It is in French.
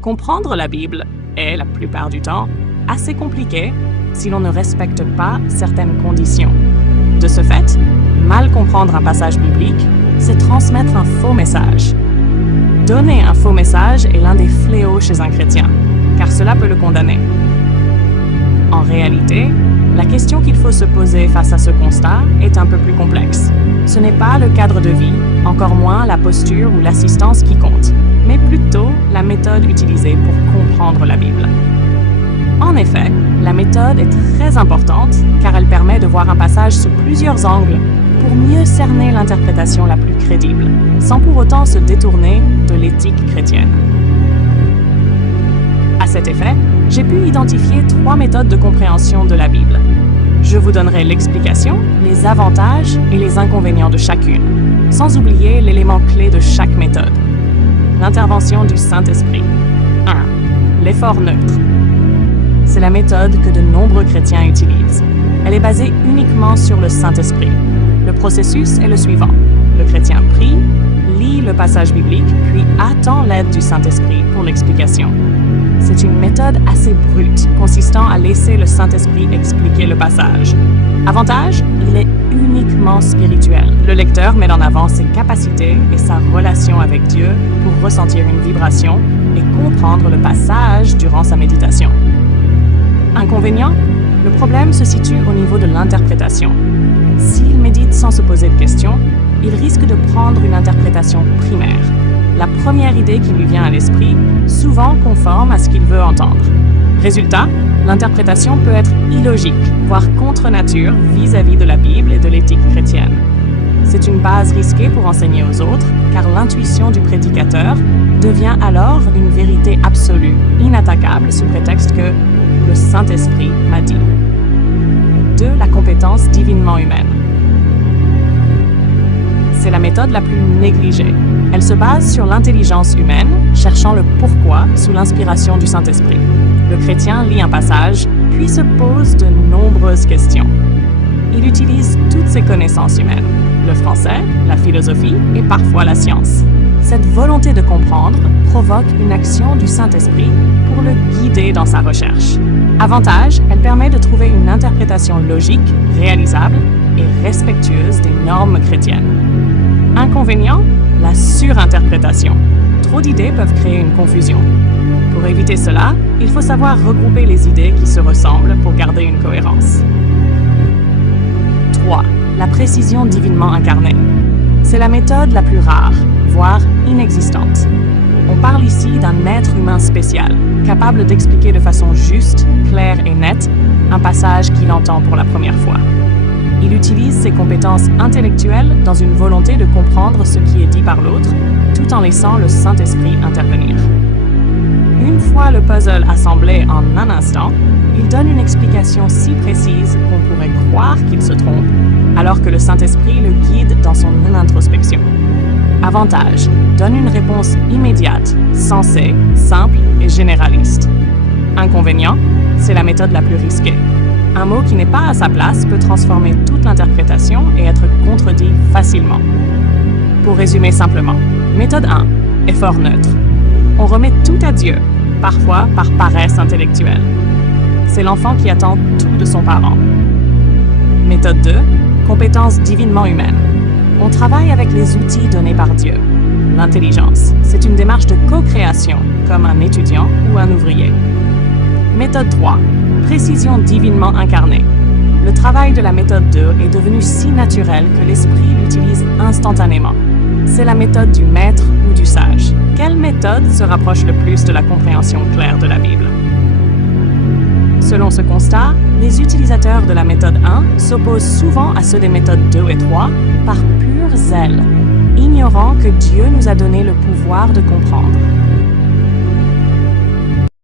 Comprendre la Bible est, la plupart du temps, assez compliqué si l'on ne respecte pas certaines conditions. De ce fait, mal comprendre un passage biblique, c'est transmettre un faux message. Donner un faux message est l'un des fléaux chez un chrétien, car cela peut le condamner. En réalité, la question qu'il faut se poser face à ce constat est un peu plus complexe. Ce n'est pas le cadre de vie, encore moins la posture ou l'assistance qui compte, mais plutôt la méthode utilisée pour comprendre la Bible. En effet, la méthode est très importante car elle permet de voir un passage sous plusieurs angles pour mieux cerner l'interprétation la plus crédible, sans pour autant se détourner de l'éthique chrétienne. À cet effet, j'ai pu identifier 3 méthodes de compréhension de la Bible. Je vous donnerai l'explication, les avantages et les inconvénients de chacune, sans oublier l'élément clé de chaque méthode. L'intervention du Saint-Esprit. 1. L'effort neutre. C'est la méthode que de nombreux chrétiens utilisent. Elle est basée uniquement sur le Saint-Esprit. Le processus est le suivant. Le chrétien prie, lit le passage biblique, puis attend l'aide du Saint-Esprit pour l'explication. C'est une méthode assez brute, consistant à laisser le Saint-Esprit expliquer le passage. Avantage, il est uniquement spirituel. Le lecteur met en avant ses capacités et sa relation avec Dieu pour ressentir une vibration et comprendre le passage durant sa méditation. Inconvénient, le problème se situe au niveau de l'interprétation. S'il médite sans se poser de questions, il risque de prendre une interprétation primaire, la première idée qui lui vient à l'esprit, souvent conforme à ce qu'il veut entendre. Résultat, l'interprétation peut être illogique, voire contre nature vis-à-vis de la Bible et de l'éthique chrétienne. C'est une base risquée pour enseigner aux autres, car l'intuition du prédicateur devient alors une vérité absolue, inattaquable, sous prétexte que le Saint-Esprit m'a dit. 2. La compétence divinement humaine. C'est la méthode la plus négligée. Elle se base sur l'intelligence humaine, cherchant le pourquoi sous l'inspiration du Saint-Esprit. Le chrétien lit un passage, puis se pose de nombreuses questions. Il utilise toutes ses connaissances humaines, le français, la philosophie et parfois la science. Cette volonté de comprendre provoque une action du Saint-Esprit pour le guider dans sa recherche. Avantage, elle permet de trouver une interprétation logique, réalisable et respectueuse des normes chrétiennes. Inconvénient, la surinterprétation. Trop d'idées peuvent créer une confusion. Pour éviter cela, il faut savoir regrouper les idées qui se ressemblent pour garder une cohérence. 3. La précision divinement incarnée. C'est la méthode la plus rare, voire inexistante. On parle ici d'un être humain spécial, capable d'expliquer de façon juste, claire et nette un passage qu'il entend pour la première fois. Il utilise ses compétences intellectuelles dans une volonté de comprendre ce qui est dit par l'autre, tout en laissant le Saint-Esprit intervenir. Une fois le puzzle assemblé en un instant, il donne une explication si précise qu'on pourrait croire qu'il se trompe, alors que le Saint-Esprit le guide dans son introspection. Avantage, donne une réponse immédiate, sensée, simple et généraliste. Inconvénient, c'est la méthode la plus risquée. Un mot qui n'est pas à sa place peut transformer toute l'interprétation et être contredit facilement. Pour résumer simplement, méthode 1, effort neutre. On remet tout à Dieu, parfois par paresse intellectuelle. C'est l'enfant qui attend tout de son parent. Méthode 2, compétence divinement humaine. On travaille avec les outils donnés par Dieu. L'intelligence, c'est une démarche de co-création, comme un étudiant ou un ouvrier. Méthode 3, précision divinement incarnée. Le travail de la méthode 2 est devenu si naturel que l'esprit l'utilise instantanément. C'est la méthode du maître ou du sage. Quelle méthode se rapproche le plus de la compréhension claire de la Bible? Selon ce constat, les utilisateurs de la méthode 1 s'opposent souvent à ceux des méthodes 2 et 3 par pur zèle, ignorant que Dieu nous a donné le pouvoir de comprendre.